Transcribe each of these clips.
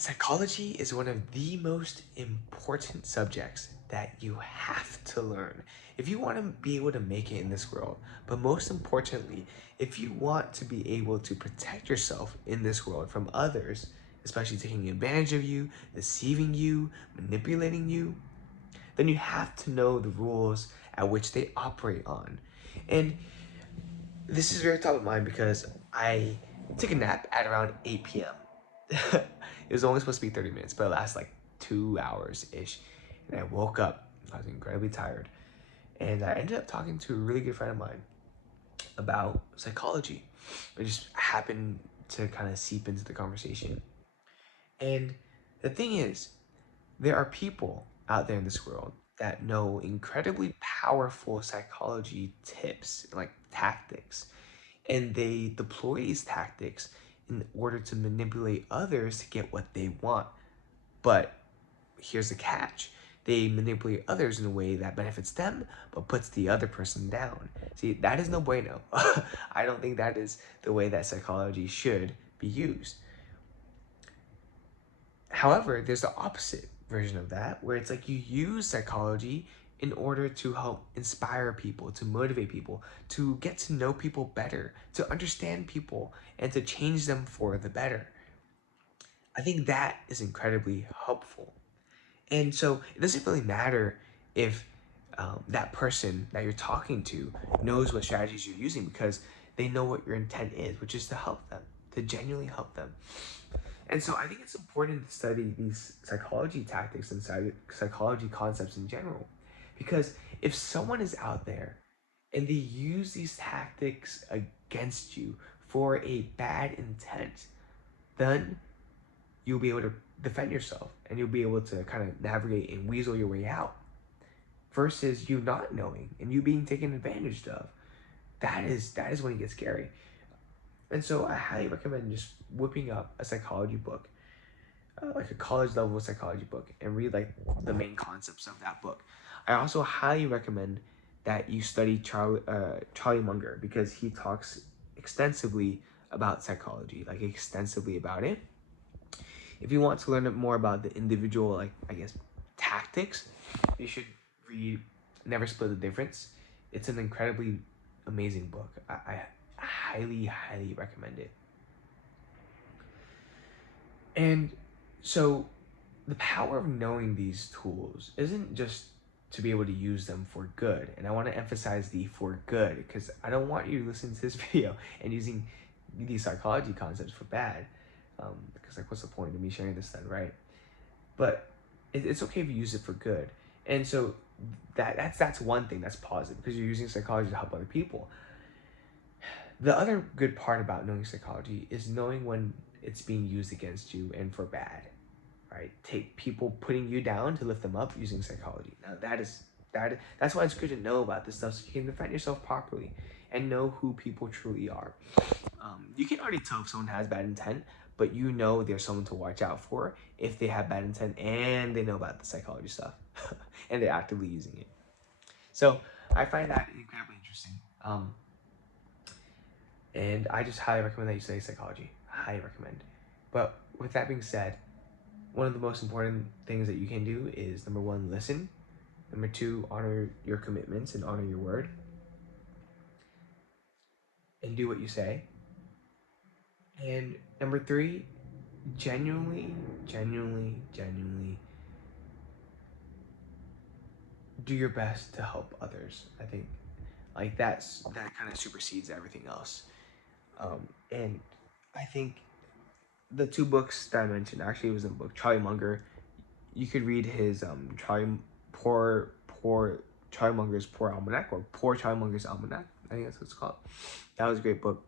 Psychology is one of the most important subjects that you have to learn if you want to be able to make it in this world. But most importantly, if you want to be able to protect yourself in this world from others, especially taking advantage of you, deceiving you, manipulating you, then you have to know the rules at which they operate on. And this is very top of mind because I took a nap at around 8 p.m. It was only supposed to be 30 minutes, but it lasted like 2 hours ish. And I woke up, I was incredibly tired. And I ended up talking to a really good friend of mine about psychology. It just happened to kind of seep into the conversation. And the thing is, there are people out there in this world that know incredibly powerful psychology tips, like tactics, and they deploy these tactics in order to manipulate others to get what they want. But here's the catch. They manipulate others in a way that benefits them but puts the other person down. See, that is no bueno. I don't think that is the way that psychology should be used. However, there's the opposite version of that where it's like you use psychology in order to help inspire people, to motivate people, to get to know people better, to understand people, and to change them for the better. I think that is incredibly helpful. And so it doesn't really matter if that person that you're talking to knows what strategies you're using because they know what your intent is, which is to help them, to genuinely help them. And so I think it's important to study these psychology tactics and psychology concepts in general. Because if someone is out there and they use these tactics against you for a bad intent, then you'll be able to defend yourself and you'll be able to kind of navigate and weasel your way out. Versus you not knowing and you being taken advantage of. That is when it gets scary. And so I highly recommend just whipping up a psychology book, like a college level psychology book, and read like the main concepts of that book. I also highly recommend that you study Charlie Munger because he talks extensively about psychology, like extensively about it. If you want to learn more about the individual, like I guess, tactics, you should read Never Split the Difference. It's an incredibly amazing book. I highly, highly recommend it. And so the power of knowing these tools isn't just to be able to use them for good. And I want to emphasize the for good because I don't want you to listen to this video and using these psychology concepts for bad. Because like what's the point of me sharing this then, right? But it's okay if you use it for good. And so that's one thing that's positive because you're using psychology to help other people. The other good part about knowing psychology is knowing when it's being used against you and for bad, right? Take people putting you down to lift them up using psychology. Now that's why it's good to know about this stuff so you can defend yourself properly and know who people truly are. You can already tell if someone has bad intent, but you know there's someone to watch out for if they have bad intent and they know about the psychology stuff and they're actively using it. So I find that incredibly interesting. And I just highly recommend that you study psychology. Highly recommend. But with that being said, one of the most important things that you can do is number one, listen. Number two, honor your commitments and honor your word. And do what you say. And number three, genuinely do your best to help others. I think like that kind of supersedes everything else. And I think the two books that I mentioned actually was in the book Charlie Munger. You could read his Charlie Munger's Poor Almanac or Poor Charlie Munger's Almanac. I think that's what it's called. That was a great book.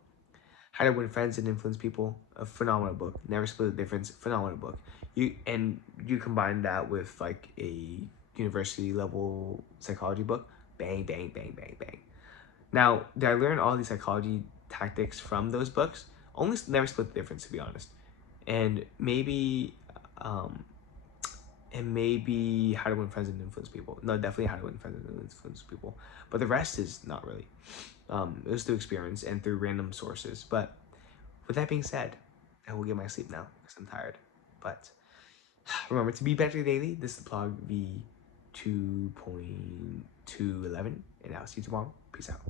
How to Win Friends and Influence People, a phenomenal book. Never Split the Difference, phenomenal book. You combine that with like a university level psychology book, bang, bang, bang, bang, bang. Now, did I learn all these psychology tactics from those books? Only Never Split the Difference, to be honest. And maybe How to Win Friends and Influence People. No, definitely How to Win Friends and Influence People. But the rest is not really. It was through experience and through random sources. But with that being said, I will get my sleep now because I'm tired. But Remember to be better daily. This is the PLOG V 2.211, and I'll see you tomorrow. Peace out.